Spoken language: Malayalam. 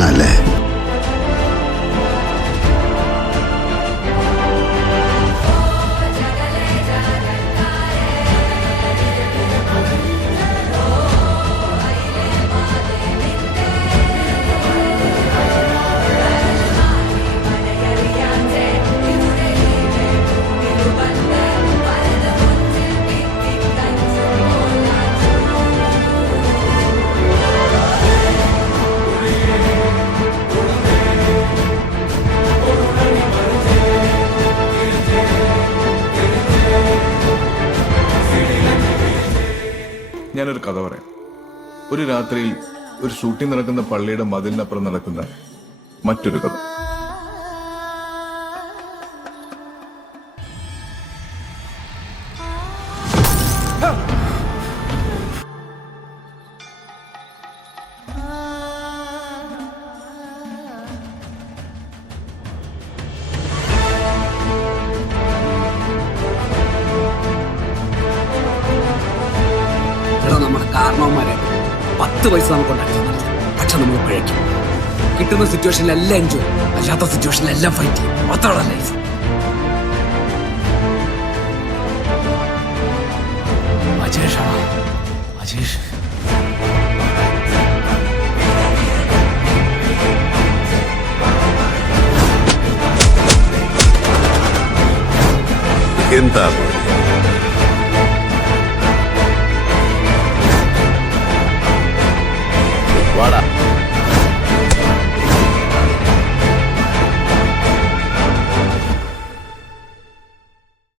തുടങ്ങാല്ലേ? ഞാനൊരു കഥ പറയാം. ഒരു രാത്രിയിൽ ഒരു ഷൂട്ടിംഗ് നടക്കുന്ന പള്ളിയുടെ മതിലിനപ്പുറം നടക്കുന്ന മറ്റൊരു കഥ. നമ്മുടെ കാരണവന്മാരെ 10 പൈസ നമുക്ക് ഉണ്ടാക്കി, പക്ഷെ നമ്മൾ പിഴയ്ക്കും. കിട്ടുന്ന സിറ്റുവേഷനിലെല്ലാം എൻജോയ്, അല്ലാത്ത സിറ്റുവേഷനിലെല്ലാം ഫൈറ്റ് ചെയ്യും. അതാണ് ലൈഫ്. അജേഷാണ് അജേഷ്. എന്താ വാടാ.